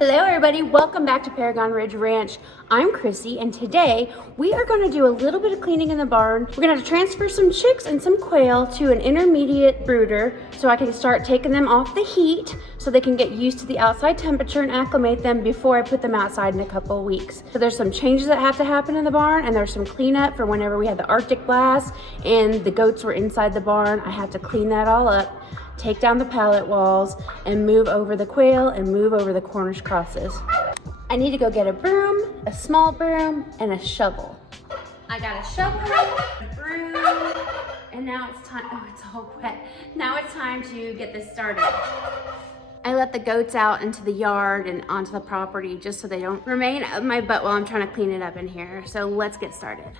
Hello everybody, welcome back to Paragon Ridge Ranch. I'm Chrissy and today we are going to do a little bit of cleaning in the barn. We're going to transfer some chicks and some quail to an intermediate brooder so I can start taking them off the heat so they can get used to the outside temperature and acclimate them before I put them outside in a couple of weeks. So there's some changes that have to happen in the barn, and there's some cleanup for whenever we had the Arctic blast and the goats were inside the barn. I had to clean that all up, take down the pallet walls, and move over the quail and move over the Cornish crosses. I need to go get a broom, a small broom, and a shovel. I got a shovel, a broom, and now it's time, oh, it's all wet. Now it's time to get this started. I let the goats out into the yard and onto the property just so they don't remain up my butt while I'm trying to clean it up in here. So let's get started.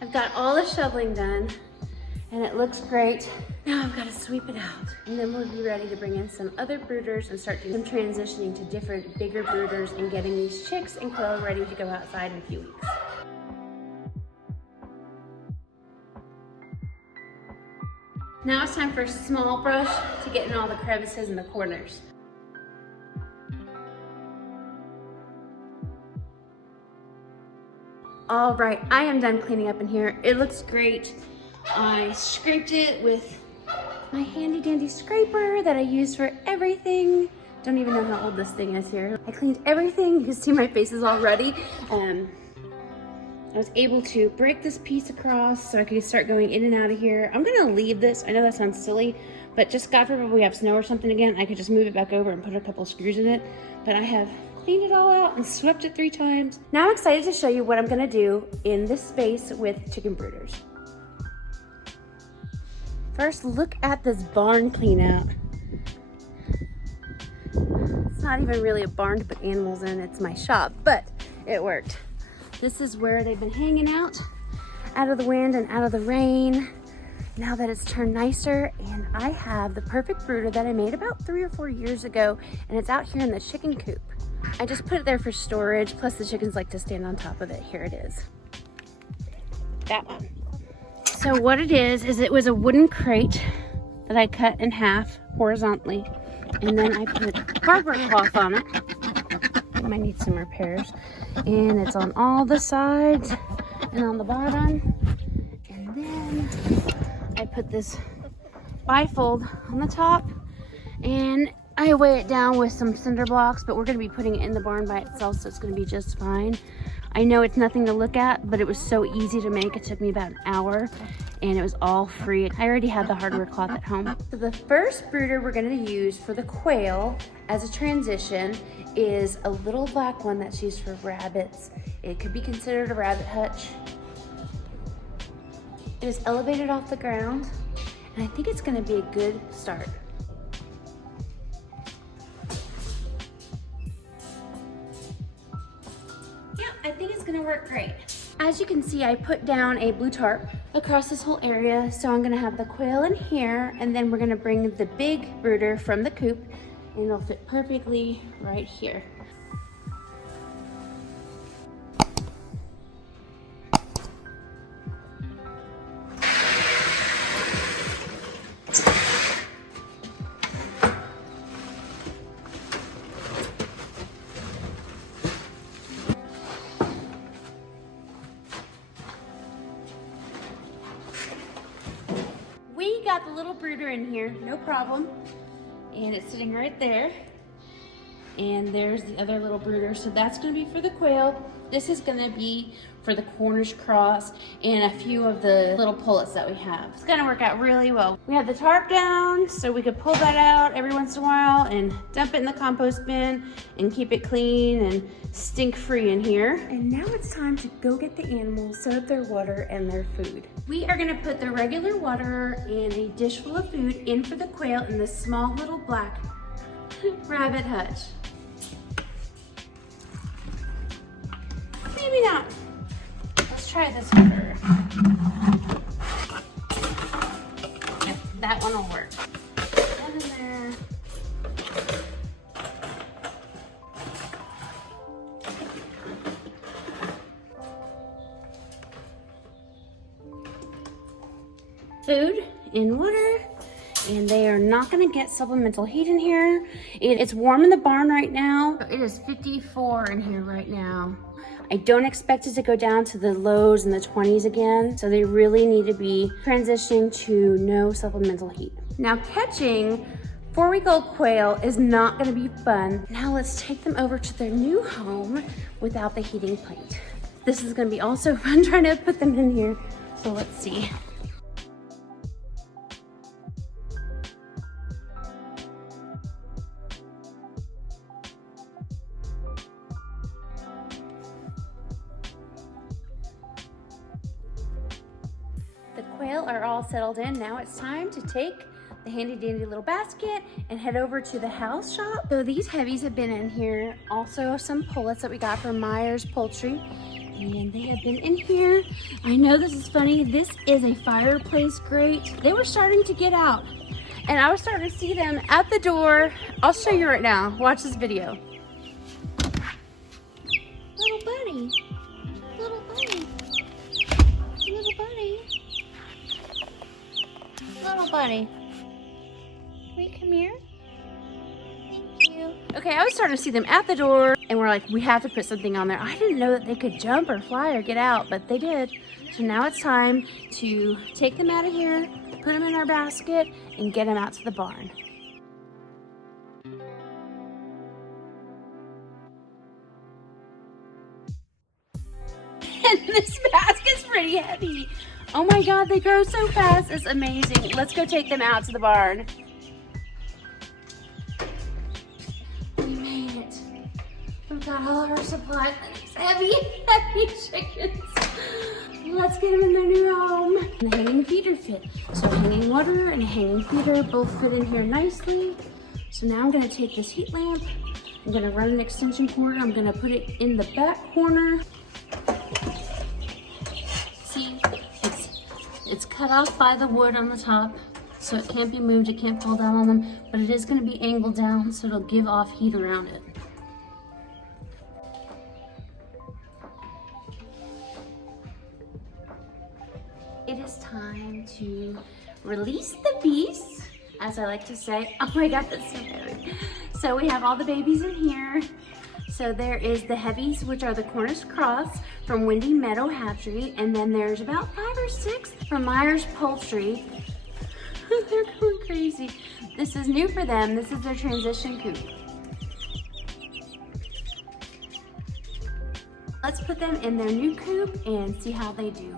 I've got all the shoveling done and it looks great. Now I've got to sweep it out, and then we'll be ready to bring in some other brooders and start doing some transitioning to different bigger brooders and getting these chicks and quail ready to go outside in a few weeks. Now it's time for a small brush to get in all the crevices and the corners. All right, I am done cleaning up in here. It looks great. I scraped it with my handy dandy scraper that I use for everything. Don't even know how old this thing is here. I cleaned everything. You can see my face is all ruddy. I was able to break this piece across so I could start going in and out of here. I'm gonna leave this. I know that sounds silly, but just God forbid we have snow or something again, I could just move it back over and put a couple screws in it. But I have cleaned it all out and swept it 3 times. Now I'm excited to show you what I'm gonna do in this space with chicken brooders. First, look at this barn clean out. It's not even really a barn to put animals in, it's my shop, but it worked. This is where they've been hanging out of the wind and out of the rain. Now that it's turned nicer, and I have the perfect brooder that I made about 3 or 4 years ago, and it's out here in the chicken coop. I just put it there for storage, plus the chickens like to stand on top of it. Here it is. That one. So what it is it was a wooden crate that I cut in half horizontally, and then I put cardboard cloth on it. I might need some repairs. And it's on all the sides and on the bottom. And then I put this bifold on the top, and I weigh it down with some cinder blocks, but we're gonna be putting it in the barn by itself, so it's gonna be just fine. I know it's nothing to look at, but it was so easy to make. It took me about an hour, and it was all free. I already had the hardware cloth at home. So the first brooder we're gonna use for the quail as a transition is a little black one that's used for rabbits. It could be considered a rabbit hutch. It is elevated off the ground, and I think it's gonna be a good start. I think it's gonna work great. As you can see, I put down a blue tarp across this whole area, so I'm gonna have the quail in here, and then we're gonna bring the big brooder from the coop, and it'll fit perfectly right here. We got the little brooder in here, no problem. And it's sitting right there. And there's the other little brooder. So that's gonna be for the quail. This is gonna be for the Cornish Cross and a few of the little pullets that we have. It's gonna work out really well. We have the tarp down so we could pull that out every once in a while and dump it in the compost bin and keep it clean and stink free in here. And now it's time to go get the animals, set up their water and their food. We are gonna put the regular water and a dish full of food in for the quail in this small little black rabbit hutch. Maybe not. Let's try this water. Yep, that one will work. One in there. Food and water, and they are not gonna get supplemental heat in here. It's warm in the barn right now. It is 54 in here right now. I don't expect it to go down to the lows in the 20s again, so they really need to be transitioning to no supplemental heat. Now catching 4-week-old quail is not gonna be fun. Now let's take them over to their new home without the heating plate. This is gonna be also fun trying to put them in here, so let's see. The quail are all settled in. Now it's time to take the handy dandy little basket and head over to the house shop. So these heavies have been in here. Also some pullets that we got from Myers Poultry. And they have been in here. I know this is funny. This is a fireplace grate. They were starting to get out. And I was starting to see them at the door. I'll show you right now. Watch this video. Little buddy. Little buddy. Little buddy. Little buddy, will you come here? Thank you. Okay, I was starting to see them at the door and we're like, we have to put something on there. I didn't know that they could jump or fly or get out, but they did. So now it's time to take them out of here, put them in our basket, and get them out to the barn. And this basket's pretty heavy. Oh my God, they grow so fast. It's amazing. Let's go take them out to the barn. We made it. We've got all of our supplies. Heavy chickens. Let's get them in their new home. And the hanging feeder fit. So hanging water and a hanging feeder both fit in here nicely. So now I'm gonna take this heat lamp. I'm gonna run an extension cord. I'm gonna put it in the back corner. See? It's cut off by the wood on the top, so it can't be moved, it can't fall down on them, but it is going to be angled down so it'll give off heat around it. It is time to release the beasts, as I like to say. Oh my God, that's so heavy. So we have all the babies in here. So there is the heavies, which are the Cornish Cross from Windy Meadow Hatchery, and then there's about 5 or 6 from Myers Poultry. They're going crazy. This is new for them. This is their transition coop. Let's put them in their new coop and see how they do.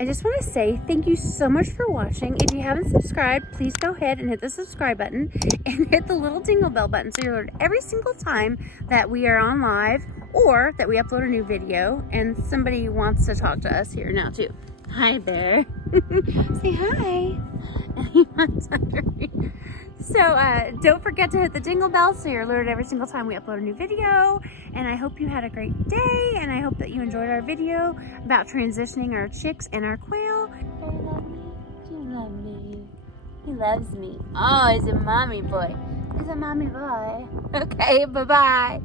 I just want to say thank you so much for watching. If you haven't subscribed, please go ahead and hit the subscribe button and hit the little dingle bell button so you're alerted every single time that we are on live or that we upload a new video. And somebody wants to talk to us here now too. Hi there. Say hi. So don't forget to hit the jingle bell so you're alerted every single time we upload a new video. And I hope you had a great day, and I hope that you enjoyed our video about transitioning our chicks and our quail. Do you love me? He loves me. Oh, he's a mommy boy. He's a mommy boy. Okay, bye-bye.